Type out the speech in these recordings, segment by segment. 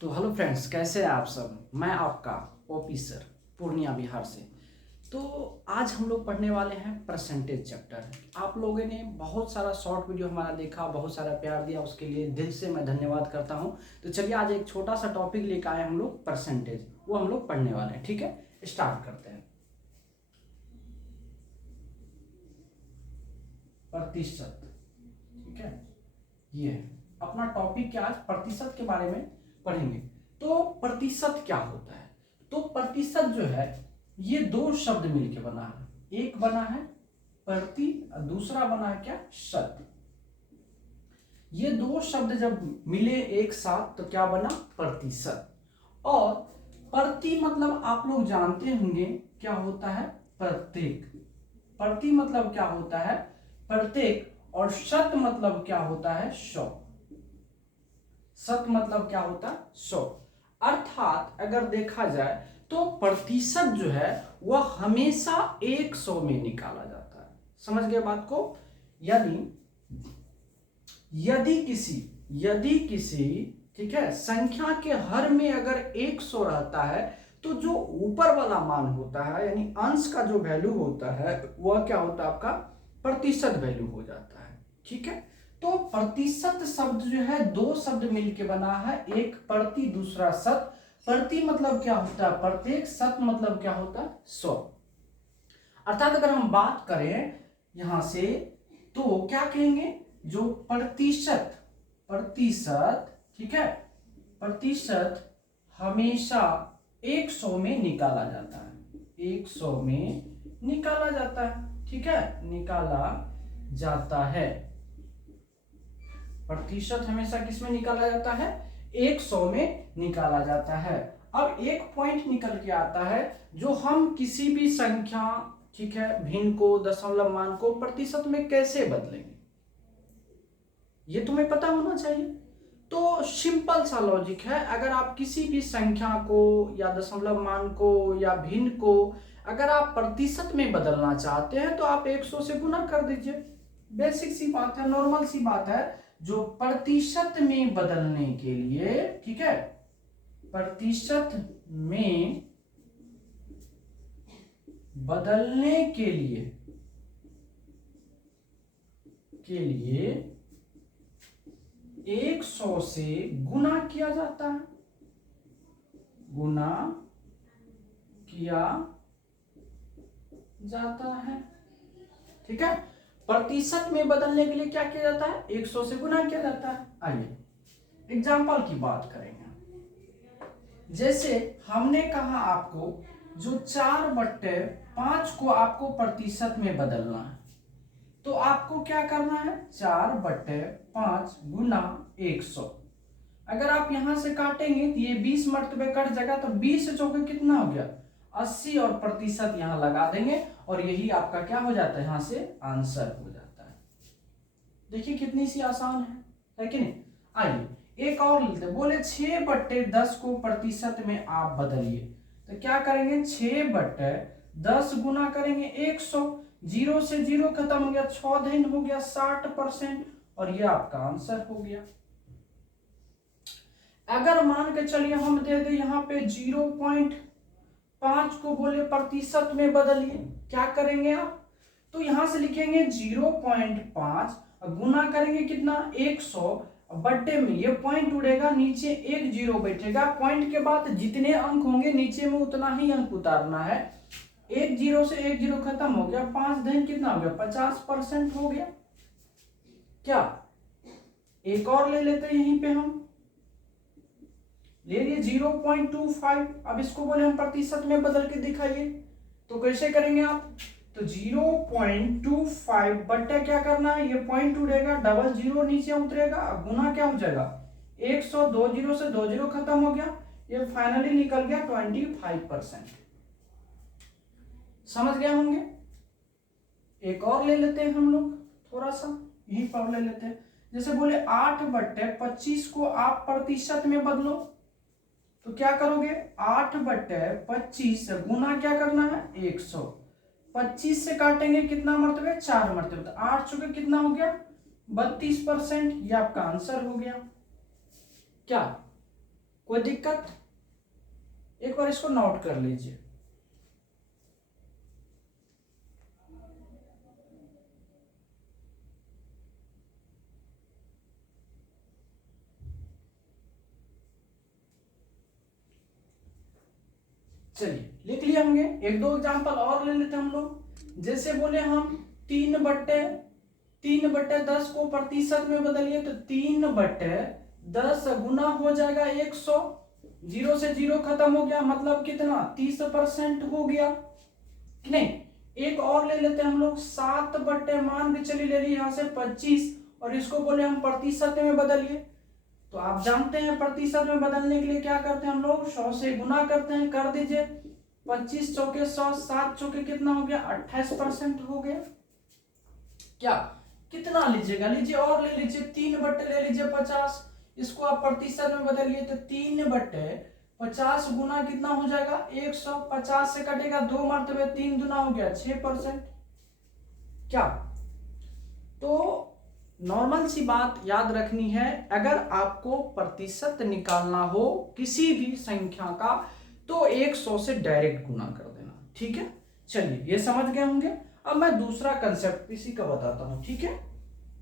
तो hello friends, कैसे हैं आप सब। मैं आपका ओपी सर, पूर्णिया बिहार से। तो आज हम लोग पढ़ने वाले हैं परसेंटेज चैप्टर। आप लोगों ने बहुत सारा शॉर्ट वीडियो हमारा देखा, बहुत सारा प्यार दिया, उसके लिए दिल से मैं धन्यवाद करता हूं। तो चलिए आज एक छोटा सा टॉपिक लेकर आए हम लोग, परसेंटेज, वो हम लोग पढ़ने वाले हैं। ठीक है, स्टार्ट करते हैं। प्रतिशत, ठीक है, ये है अपना टॉपिक। क्या आज प्रतिशत के बारे में पढ़ेंगे। तो प्रतिशत क्या होता है? तो प्रतिशत जो है ये दो शब्द मिलके बना है। एक बना है प्रति और दूसरा बना है क्या, शत। ये दो शब्द जब मिले एक साथ तो क्या बना, प्रतिशत। और प्रति मतलब आप लोग जानते होंगे क्या होता है, प्रत्येक। प्रति मतलब क्या होता है, प्रत्येक। और शत मतलब क्या होता है, सौ। शत मतलब क्या होता है, सौ। अर्थात अगर देखा जाए तो प्रतिशत जो है वह हमेशा 100 में निकाला जाता है। समझ गए बात को? यानी यदि किसी ठीक है संख्या के हर में अगर 100 रहता है तो जो ऊपर वाला मान होता है यानी अंश का जो वैल्यू होता है वह क्या होता है, आपका प्रतिशत वैल्यू हो जाता है। ठीक है, तो प्रतिशत शब्द जो है दो शब्द मिलके बना है, एक प्रति दूसरा शत। प्रति मतलब क्या होता है, प्रत्येक। शत मतलब क्या होता है, सौ। अर्थात अगर हम बात करें यहां से तो क्या कहेंगे, जो प्रतिशत, प्रतिशत, ठीक है, प्रतिशत हमेशा 100 में निकाला जाता है। 100 में निकाला जाता है, ठीक है, निकाला जाता है। प्रतिशत हमेशा किस में निकाला जाता है, 100 में निकाला जाता है। अब एक पॉइंट निकल के आता है, जो हम किसी भी संख्या, ठीक है, भिन्न को, दशमलव मान को प्रतिशत में कैसे बदलेंगे, ये तुम्हें पता होना चाहिए। तो सिंपल सा लॉजिक है, अगर आप किसी भी संख्या को या दशमलव मान को या भिन्न को अगर आप प्रतिशत में बदलना चाहते हैं तो आप 100 से गुना कर दीजिए। बेसिक सी बात है, नॉर्मल सी बात है। जो प्रतिशत में बदलने के लिए, ठीक है, प्रतिशत में बदलने के लिए 100 से गुना किया जाता है, गुना किया जाता है। ठीक है, प्रतिशत में बदलने के लिए क्या किया जाता है, 100 से गुना किया जाता है। आइए एग्जाम्पल की बात करेंगे। जैसे हमने कहा आपको जो 4/5 को आपको प्रतिशत में बदलना है, तो आपको क्या करना है, 4/5 गुना 100। अगर आप यहां से काटेंगे तो ये 20 मरतबे कट जाएगा, तो 20 चौके कितना हो गया, 80। और प्रतिशत यहां लगा देंगे और यही आपका क्या हो जाता है, यहां से आंसर हो जाता है। देखिए कितनी सी आसान है कि नहीं। आइए एक और लेते, बोले 6/10 को प्रतिशत में आप बदलिए, तो क्या करेंगे, 6/10 गुना करेंगे 100। 0 से 0 खत्म हो गया, 6 दिन हो गया 60%, और ये आपका आंसर हो गया। अगर मान के चलिए हम दे दे यहाँ पे 0.5 को बोले प्रतिशत में बदलिए, क्या करेंगे आप, तो यहां से लिखेंगे 0.5 गुना करेंगे कितना, 100। बट्टे में ये पॉइंट उड़ेगा, नीचे एक जीरो बैठेगा, पॉइंट के बाद जितने अंक होंगे नीचे में उतना ही अंक उतारना है। एक जीरो से एक जीरो खत्म हो गया, 5 दिन कितना हो गया, 50% हो गया। क्या एक और ले लेते हैं, यहीं पे हम ले लिए 0.25। अब इसको बोले हम प्रतिशत में बदल के दिखाइए, तो कैसे करेंगे आप, तो 0.25 बट्टे क्या करना है, ये पॉइंट उड़ेगा, डबल जीरो नीचे उतरेगा, गुना क्या हो जाएगा 100, 2 जीरो से 2 जीरो खत्म हो गया, ये फाइनली निकल गया 25%। समझ गए होंगे। एक और ले लेते हैं हम लोग, थोड़ा सा यहीं पर ले लेते हैं। जैसे बोले 8/25 को आप प्रतिशत में बदलो, तो क्या करोगे, 8/25 गुना क्या करना है 100। 25 से काटेंगे कितना मरतबे, 4 मरतबे, तो 8 चुके कितना हो गया 32%। ये आपका आंसर हो गया। क्या कोई दिक्कत? एक बार इसको नोट कर लीजिए। चलिए लिख लिया होंगे। एक दो एग्जांपल और ले लेते हैं हम लोग। जैसे बोले हम 3/10 को प्रतिशत में बदलिए तो 3/10 गुना हो जाएगा 100। 0 से 0 खत्म हो गया, मतलब कितना? 30% हो गया कि नहीं? एक और ले लेते हैं हम लोग। 7/, मान के चलिए ले लिए यहाँ से 25, और इसको बोले हम प्रतिशत में बदलिए। तो आप जानते हैं प्रतिशत में बदलने के लिए क्या करते हैं हम लोग? 100 से गुना करते हैं। कर दीजिए। 25 चौके 100, 7 चौके कितना हो गया? 28% हो गया। क्या कितना लीजिएगा? लीजिए और ले लीजिए। 3/, ले लीजिए 50। इसको आप प्रतिशत में बदलिए तो 3/50 गुना कितना हो जाएगा? 100। 50 से कटेगा 2 मरतबे, 3 दुना हो गया 6%। क्या? तो नॉर्मल सी बात याद रखनी है, अगर आपको प्रतिशत निकालना हो किसी भी संख्या का तो 100 से डायरेक्ट गुना कर देना। ठीक है, चलिए ये समझ गए होंगे। अब मैं दूसरा कंसेप्ट इसी का बताता हूं। ठीक है,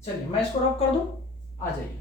चलिए मैं इसको रब कर दूं, आ जाइए।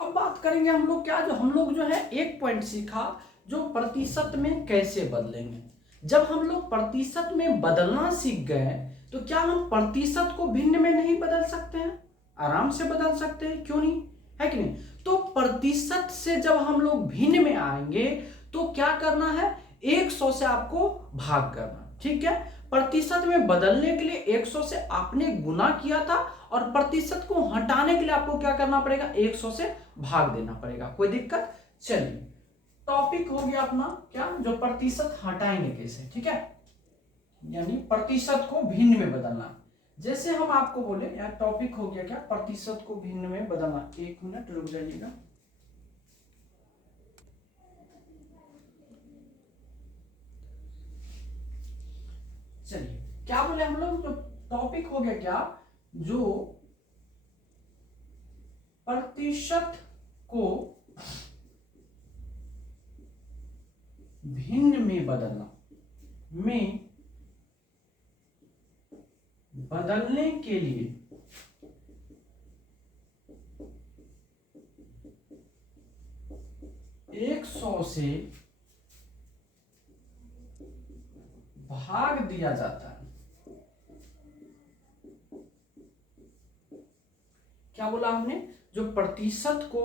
अब बात करेंगे हम लोग क्या, जो हम लोग जो है एक पॉइंट सीखा, जो प्रतिशत में कैसे बदलेंगे। जब हम लोग प्रतिशत में बदलना सीख गए तो क्या हम प्रतिशत को भिन्न में नहीं बदल सकते हैं? आराम से बदल सकते हैं, क्यों नहीं? है कि नहीं? तो प्रतिशत से जब हम लोग भिन्न में आएंगे तो क्या करना है? 100 से आपको भाग करना। ठीक है, प्रतिशत में बदलने के लिए 100 से आपने गुना किया था, और प्रतिशत को हटाने के लिए आपको क्या करना पड़ेगा? 100 से भाग देना पड़ेगा। कोई दिक्कत? चलिए, टॉपिक हो गया अपना क्या, जो प्रतिशत हटाएंगे कैसे। ठीक है, यानी प्रतिशत को भिन्न में बदलना। जैसे हम आपको बोले यार, टॉपिक हो गया क्या, प्रतिशत को भिन्न में बदलना। 1 मिनट रुक जाइएगा। चलिए, क्या बोले हम लोग, जो टॉपिक हो गया क्या, जो प्रतिशत को भिन्न में बदलना, में बदलने के लिए एक 100 से भाग दिया जाता है। क्या बोला हमने? जो प्रतिशत को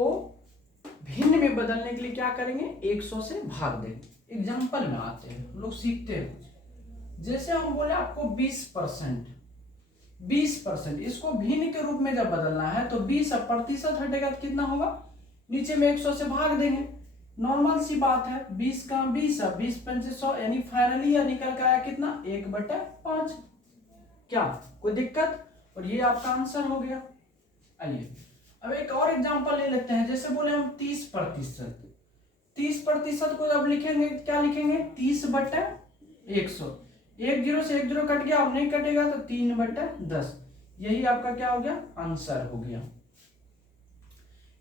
भिन्न में बदलने के लिए क्या करेंगे? 100 से भाग देंगे। एग्जाम्पल में आते हैं, हम लोग सीखते हैं। जैसे हम बोले आपको 20%, 20%, इसको भिन्न के रूप में जब बदलना है तो 20 प्रतिशत हटेगा तो कितना होगा? नीचे में 100 से भाग देंगे। नॉर्मल सी बात है। 20 का 20, 20 पंचे 100, यानी फाइनली यह निकल के आया कितना? 1/5। क्या कोई दिक्कत? और ये आपका आंसर हो गया। आइए अब एक और एग्जांपल ले लेते हैं। जैसे बोले हम 30%, 30% को जब लिखेंगे क्या लिखेंगे? 30/100। 1 0 से 1 0 कट गया, अब नहीं कटेगा तो 3/10। यही आपका क्या हो गया? आंसर हो गया।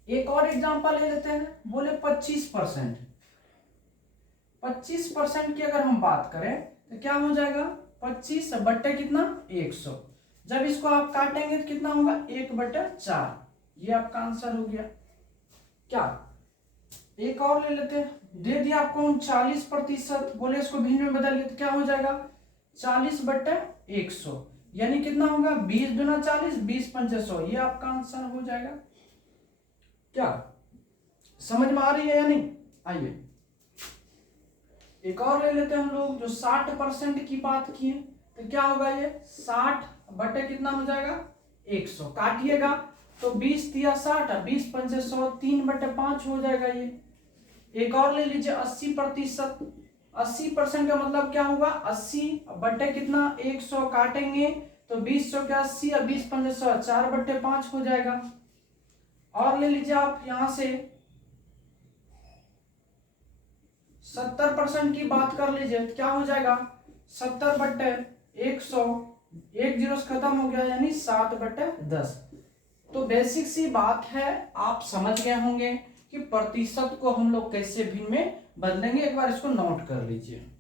एक और एग्जांपल ले लेते हैं। बोले 25%, 25% की अगर हम बात करें तो क्या हो जाएगा? 25 बट्टे कितना? 100। जब इसको आप काटेंगे तो कितना होगा? 1/4। ये आपका आंसर हो गया। क्या? एक और ले लेते हैं। दे दिया आपको 40%, बोले इसको भिन्न में बदलिए तो क्या हो जाएगा? 40/100, यानी कितना होगा? 20 दूना 40, 20 पंचे 100। ये आपका आंसर हो जाएगा। क्या समझ में आ रही है या नहीं? आइए एक और ले लेते हैं हम लोग, जो 60% की बात की है। तो क्या होगा? ये 60 बटे कितना हो जाएगा? 100। काटिएगा तो 20 दिया 60, 20 पंचे 100, 3/5 हो जाएगा ये। एक और ले लीजिए 80%। 80% का मतलब क्या होगा? 80 बटे कितना? 100। काटेंगे तो 20 100 के 80, 20 पंचे 100, 4/5 हो जाएगा। और ले लीजिए आप यहां से 70% की बात कर लीजिए, क्या हो जाएगा 70/100, 1 जीरो से खत्म हो गया, यानी 7/10। तो बेसिक सी बात है, आप समझ गए होंगे कि प्रतिशत को हम लोग कैसे भिन्न में बदलेंगे। एक बार इसको नोट कर लीजिए।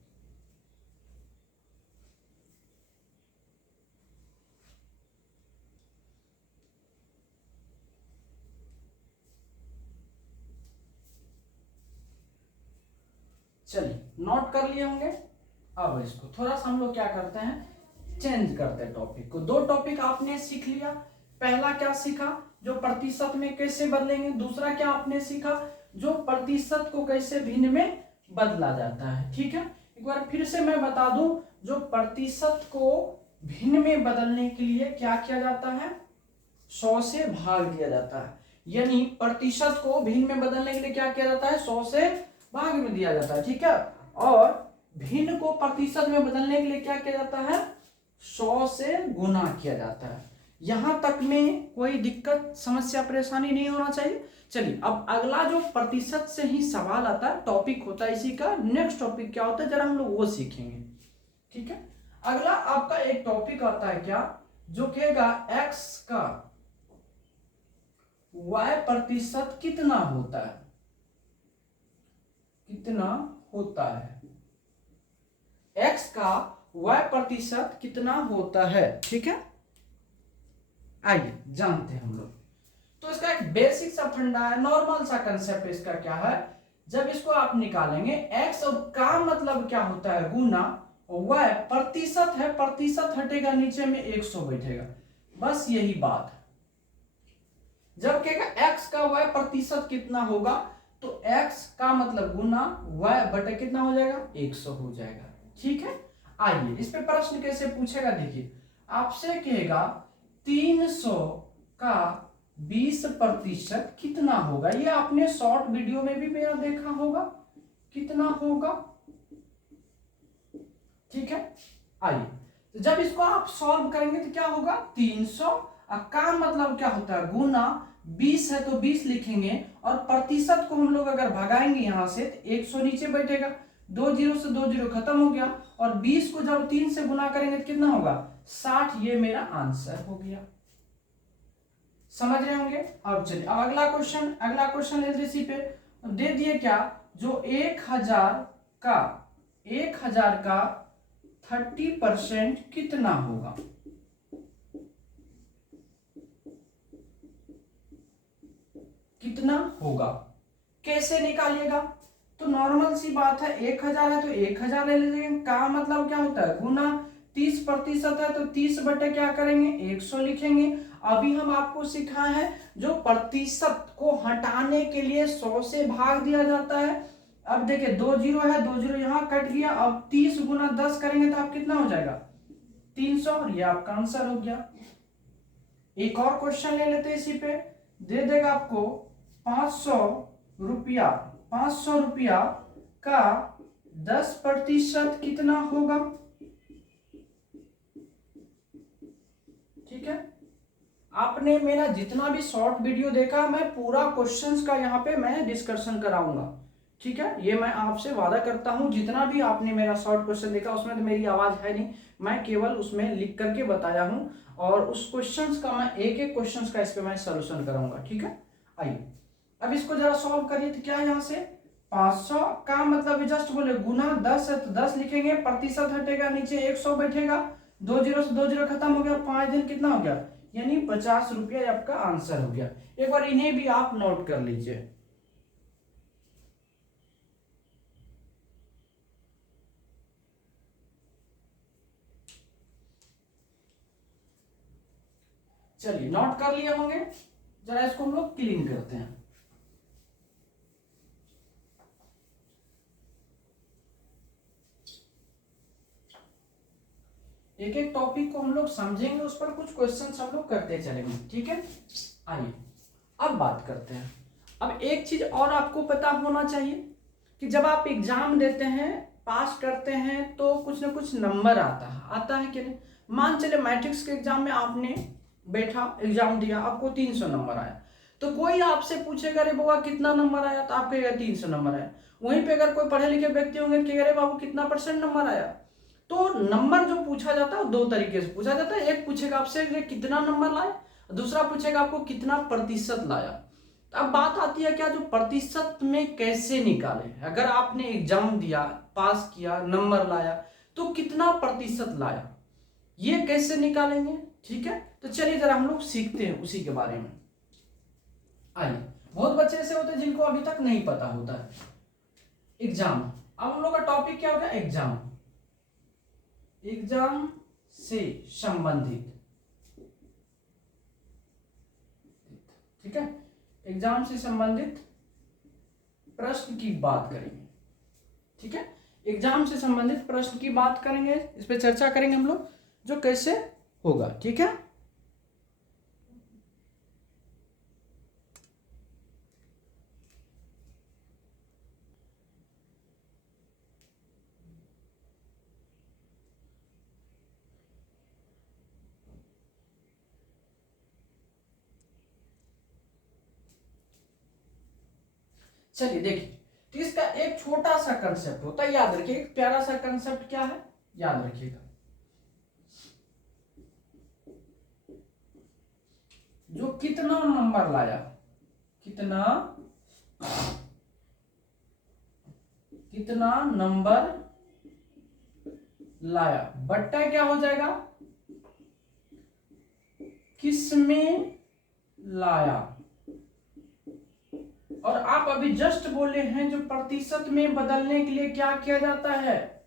चलिए नोट कर लिए होंगे। अब इसको थोड़ा सा हम लोग क्या करते हैं, चेंज करते हैं टॉपिक को। 2 टॉपिक आपने सीख लिया। पहला क्या सीखा, जो प्रतिशत में कैसे बदलेंगे। दूसरा क्या आपने सीखा, जो प्रतिशत को कैसे भिन्न में बदला जाता है। ठीक है, एक बार फिर से मैं बता दूं, जो प्रतिशत को भिन्न में बदलने के लिए क्या किया जाता है, 100 से भाग दिया जाता है। यानी प्रतिशत को भिन्न में बदलने के लिए क्या किया जाता है, 100 से भाग में दिया जाता है। ठीक है, और भिन्न को प्रतिशत में बदलने के लिए क्या किया जाता है, 100 से गुना किया जाता है। यहां तक में कोई दिक्कत, समस्या, परेशानी नहीं होना चाहिए। चलिए अब अगला जो प्रतिशत से ही सवाल आता है, टॉपिक होता है इसी का, नेक्स्ट टॉपिक क्या होता है जरा हम लोग वो सीखेंगे। ठीक है, अगला आपका एक टॉपिक आता है क्या, जो कहेगा x का y प्रतिशत कितना होता है, कितना होता है, x का y प्रतिशत कितना होता है। ठीक है, आइए जानते हैं हम लोग। तो इसका एक बेसिक सा फंडा है, नॉर्मल सा कंसेप्ट इसका क्या है, जब इसको आप निकालेंगे x और का मतलब क्या होता है गुना, y प्रतिशत है, प्रतिशत हटेगा नीचे में 100 बैठेगा, बस यही बात है। जब कहेगा x का y प्रतिशत कितना होगा, तो x का मतलब गुना y बटे कितना हो जाएगा, 100 हो जाएगा। ठीक है, आइए इस पे प्रश्न कैसे पूछेगा, देखिए आपसे कहेगा 300 का 20% कितना होगा। ये आपने शॉर्ट वीडियो में भी मेरा देखा होगा, कितना होगा। ठीक है, आइए तो जब इसको आप सॉल्व करेंगे तो क्या होगा, 300 का मतलब क्या होता है गुना, 20 है तो 20 लिखेंगे, और प्रतिशत को हम लोग अगर भगाएंगे यहां से तो 100 नीचे बैठेगा, 2 जीरो से 2 जीरो खत्म हो गया, और 20 को जब 3 से गुना करेंगे तो कितना होगा, 60। ये मेरा आंसर हो गया, समझ रहे होंगे। अब चलिए अब अगला क्वेश्चन ले इसी पे दे दिए क्या, जो 1000 का 30% कितना होगा। कितना होगा कैसे निकालिएगा, तो नॉर्मल सी बात है, 1000 है तो 1000 ले लीजिएगा, का मतलब क्या होता है गुना, 30% है तो 30 बटे क्या करेंगे, 100 लिखेंगे। अभी हम आपको सिखाए हैं जो प्रतिशत को हटाने के लिए 100 से भाग दिया जाता है। अब देखिए 2 जीरो है, 2 जीरो यहां कट गया, अब 30 गुना 10 करेंगे तो आप कितना हो जाएगा, 300, और ये आपका आंसर हो गया। एक और क्वेश्चन ले लेते हैं इसी पे, दे देगा आपको 500 रुपया का 10% कितना होगा। ठीक है, आपने मेरा जितना भी शॉर्ट वीडियो देखा, मैं पूरा क्वेश्चंस का यहाँ पे मैं डिस्कशन कराऊंगा। ठीक है, ये मैं आपसे वादा करता हूं, जितना भी आपने मेरा शॉर्ट क्वेश्चन देखा उसमें तो मेरी आवाज है नहीं, मैं केवल उसमें लिख करके बताया हूं, और उस क्वेश्चंस का मैं एक एक क्वेश्चंस का इस पे मैं सॉल्यूशन कराऊंगा। ठीक है, आइए अब इसको जरा सॉल्व करिए। तो क्या है यहाँ से 500 का मतलब जस्ट बोले गुना, 10 है तो 10 लिखेंगे, प्रतिशत हटेगा नीचे 100 बैठेगा, 2 जीरो से 2 जीरो खत्म हो गया, 5 दिन कितना हो गया, यानी 50 रुपया आपका आंसर हो गया। एक बार इन्हें भी आप नोट कर लीजिए। चलिए नोट कर लिए होंगे, जरा इसको हम लोग क्लीन करते हैं। एक एक टॉपिक को हम लोग समझेंगे, उस पर कुछ क्वेश्चन हम लोग करते चलेंगे। ठीक है, आइए अब बात करते हैं। अब एक चीज और आपको पता होना चाहिए कि जब आप एग्जाम देते हैं, पास करते हैं, तो कुछ ना कुछ नंबर आता है कि नहीं। मान चले मैट्रिक्स के एग्जाम में आपने बैठा एग्जाम दिया, आपको 300 नंबर आया, तो कोई आपसे पूछेगा अरे बाबा कितना नंबर आया, तो आप कहेगा 300 नंबर आया। वहीं पे अगर कोई पढ़े लिखे व्यक्ति होंगे कहेगा अरे बाबू कितना % नंबर आया। तो नंबर जो पूछा जाता है वो दो तरीके से पूछा जाता है। एक पूछेगा आपसे कितना नंबर लाया, दूसरा पूछेगा आपको कितना प्रतिशत लाया। तो अब बात आती है क्या, जो प्रतिशत में कैसे निकाले। अगर आपने एग्जाम दिया, पास किया, नंबर लाया, तो कितना प्रतिशत लाया, ये कैसे निकालेंगे। ठीक है, तो चलिए जरा हम लोग सीखते हैं उसी के बारे में। आइए, बहुत बच्चे ऐसे होते हैं जिनको अभी तक नहीं पता होता है एग्जाम। अब हम लोग का टॉपिक क्या होगा, एग्जाम। एग्जाम से संबंधित, ठीक है, एग्जाम से संबंधित प्रश्न की बात करेंगे। ठीक है, एग्जाम से संबंधित प्रश्न की बात करेंगे, इस पे चर्चा करेंगे हम लोग, जो कैसे होगा। ठीक है, चलिए देखिए, तो इसका एक छोटा सा कंसेप्ट होता है, याद रखिए, एक प्यारा सा कंसेप्ट क्या है, याद रखिएगा। जो कितना नंबर लाया, कितना नंबर लाया, बट्टा क्या हो जाएगा, किसमें लाया। और आप अभी जस्ट बोले हैं जो प्रतिशत में बदलने के लिए क्या किया जाता है,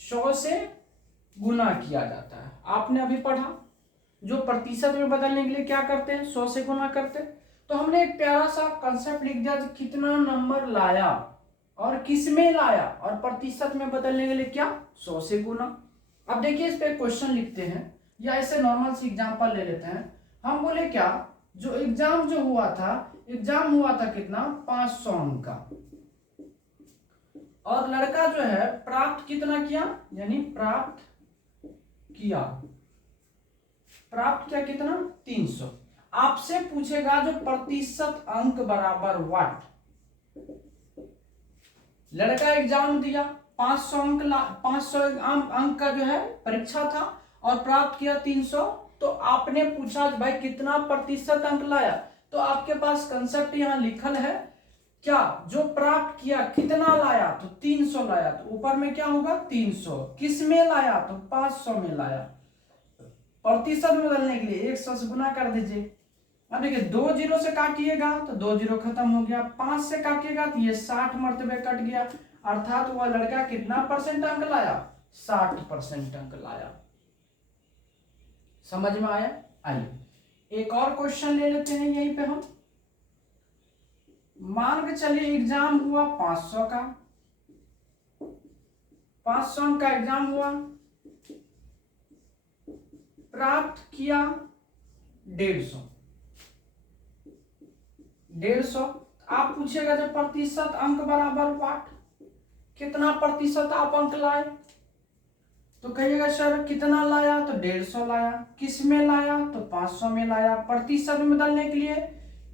100 से गुना किया जाता है। आपने अभी पढ़ा, जो प्रतिशत में बदलने के लिए क्या करते हैं, 100 से गुना करते हैं। तो हमने एक प्यारा सा कंसेप्ट लिख दिया, कितना नंबर लाया और किसमें लाया, और प्रतिशत में बदलने के लिए क्या, 100 से गुना। अब देखिए इस पे क्वेश्चन लिखते हैं, या ऐसे नॉर्मल सी एग्जांपल ले लेते हैं। हम बोले क्या, जो एग्जाम जो हुआ था, एग्जाम हुआ था कितना, 500 अंक का, और लड़का जो है प्राप्त कितना किया, यानी प्राप्त किया कितना, 300। आपसे पूछेगा जो प्रतिशत अंक बराबर वाट। लड़का एग्जाम दिया, 500 अंक 500 अंक का जो है परीक्षा था, और प्राप्त किया 300। तो आपने पूछा भाई कितना प्रतिशत अंक लाया, तो आपके पास कंसेप्ट यहां लिखल है क्या, जो प्राप्त किया कितना लाया, तो 300 लाया, तो ऊपर में क्या होगा 300, किस में लाया, तो 500 में लाया। प्रतिशत में बदलने के लिए 100 से गुना कर दीजिए। अब देखिए 2 जीरो से काटिएगा तो 2 जीरो खत्म हो गया, 5 से काटिएगा तो ये 60 मरतबे कट गया, अर्थात वह लड़का कितना % अंक लाया, 60% अंक लाया। समझ में आया। आइए एक और क्वेश्चन ले लेते हैं यहीं पे हम। मान के चलिए एग्जाम हुआ 500 का, 500 अंक का एग्जाम हुआ, प्राप्त किया 150। आप पूछेगा जब प्रतिशत अंक बराबर वाट, कितना प्रतिशत आप अंक लाए, तो कहिएगा सर कितना लाया, तो 150 लाया, किस में लाया, तो 500 में लाया। प्रतिशत में बदलने के लिए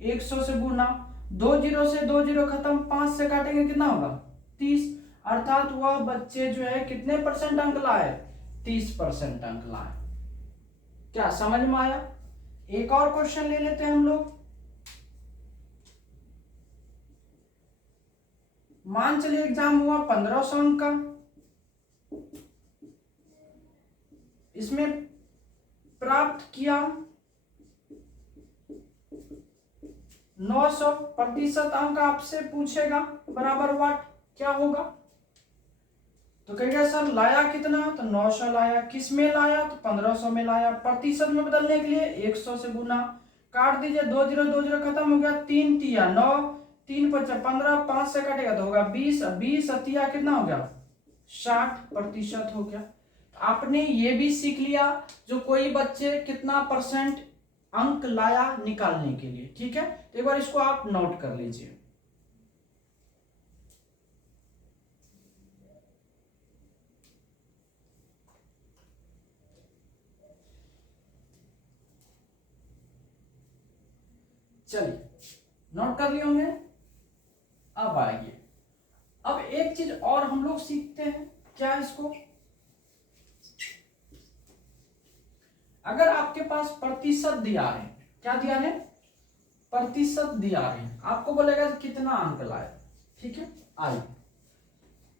100 से गुना, 2 जीरो से 2 जीरो खत्म, 5 से काटेंगे कितना होगा 30, अर्थात वह बच्चे जो है कितने % अंक लाए, 30% अंक लाए। क्या समझ में आया। एक और क्वेश्चन ले लेते हैं हम लोग। मान चलिए एग्जाम हुआ 1500 अंक का, इसमें प्राप्त किया 900, प्रतिशत अंक आपसे पूछेगा बराबर वाट क्या होगा, तो कहेगा सर लाया कितना, तो 900 लाया, किस में लाया, तो 1500 में लाया। प्रतिशत में बदलने के लिए 100 से गुना, काट दीजिए, 2 जीरो 2 जीरो खत्म हो गया, 3 तिया 9, 3 पचा 15, 5 से काटेगा तो होगा 20, 20 तिया कितना हो गया 60% हो गया। आपने ये भी सीख लिया जो कोई बच्चे कितना % अंक लाया निकालने के लिए। ठीक है, तो एक बार इसको आप नोट कर लीजिए। चलिए नोट कर लिए होंगे। अब आइए, अब एक चीज और हम लोग सीखते हैं, क्या इसको, अगर आपके पास प्रतिशत दिया है, क्या दिया है, प्रतिशत दिया है, आपको बोलेगा कितना अंक लाए, ठीक है। आइए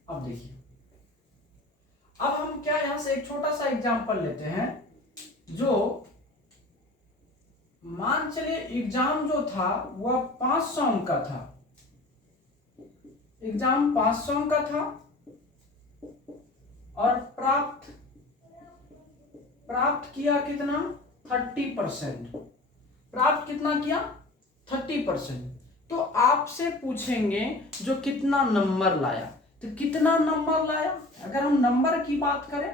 अब देखिए, अब हम क्या यहां से एक छोटा सा एग्जांपल लेते हैं, जो मान चलिए एग्जाम जो था वह 500 अंक का था, एग्जाम 500 अंक का था, और प्राप्त किया कितना, 30%, प्राप्त कितना किया, 30%। तो आपसे पूछेंगे जो कितना नंबर लाया, तो कितना नंबर लाया, अगर हम नंबर की बात करें,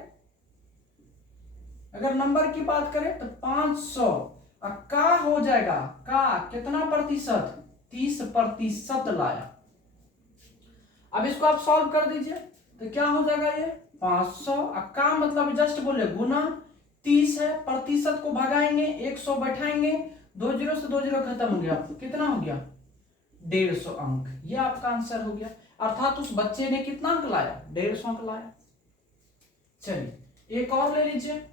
अगर नंबर की बात करें तो 500 का हो जाएगा, का कितना प्रतिशत, 30% लाया। अब इसको आप सॉल्व कर दीजिए, तो क्या हो जाएगा, ये 500 का मतलब जस्ट बोले गुना 30 है, प्रतिशत को भगाएंगे, 100 बैठाएंगे, 2 जीरो से 2 जीरो खत्म हो गया, कितना हो गया, 150 अंक। ये आपका आंसर हो गया, अर्थात उस बच्चे ने कितना अंक लाया, 150 अंक लाया। चलिए एक और ले लीजिए,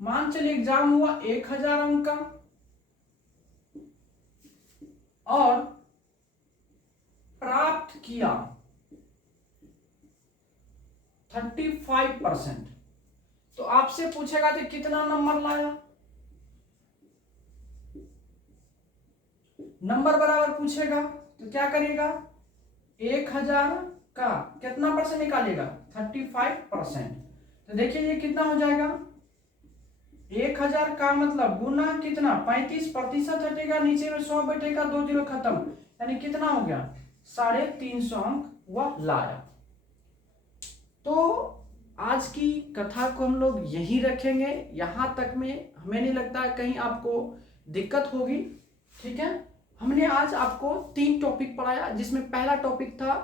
मान चलिए एग्जाम हुआ 1000 अंक का, और प्राप्त किया 35%, तो आपसे पूछेगा कि कितना नंबर लाया, नंबर बराबर पूछेगा, तो क्या करेगा, 1000 का कितना परसेंट निकालेगा, 35%। तो देखिए ये कितना हो जाएगा, 1000 का मतलब गुना कितना, 35% हटेगा, नीचे में 100 बैठेगा, 2 जीरो खत्म, यानी कितना हो गया, 350 अंक वह लाया। तो आज की कथा को हम लोग यहीं रखेंगे, यहां तक में हमें नहीं लगता कहीं आपको दिक्कत होगी, ठीक है। हमने आज आपको 3 टॉपिक पढ़ाया, जिसमें पहला टॉपिक था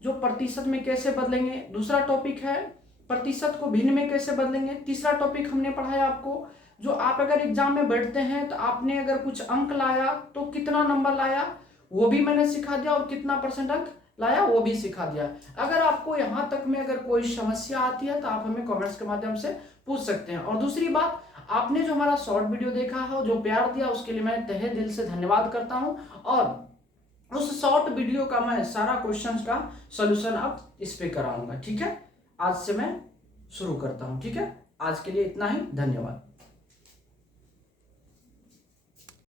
जो प्रतिशत में कैसे बदलेंगे, दूसरा टॉपिक है प्रतिशत को भिन्न में कैसे बदलेंगे, तीसरा टॉपिक हमने पढ़ाया आपको जो आप अगर एग्जाम में बैठते हैं तो आपने अगर कुछ अंक लाया तो कितना नंबर लाया वो भी मैंने सिखा दिया, और कितना परसेंट अंक लाया वो भी सिखा दिया। अगर आपको यहां तक में अगर कोई समस्या आती है तो आप हमें कमेंट्स के माध्यम से पूछ सकते हैं। और दूसरी बात, आपने जो हमारा शॉर्ट वीडियो देखा है, जो प्यार दिया, उसके लिए मैं तहे दिल से धन्यवाद करता हूं, और उस शॉर्ट वीडियो का मैं सारा क्वेश्चंस का सॉल्यूशन अब इस पे कराऊंगा, ठीक है। आज से मैं शुरू करता हूं, ठीक है। आज के लिए इतना ही, धन्यवाद।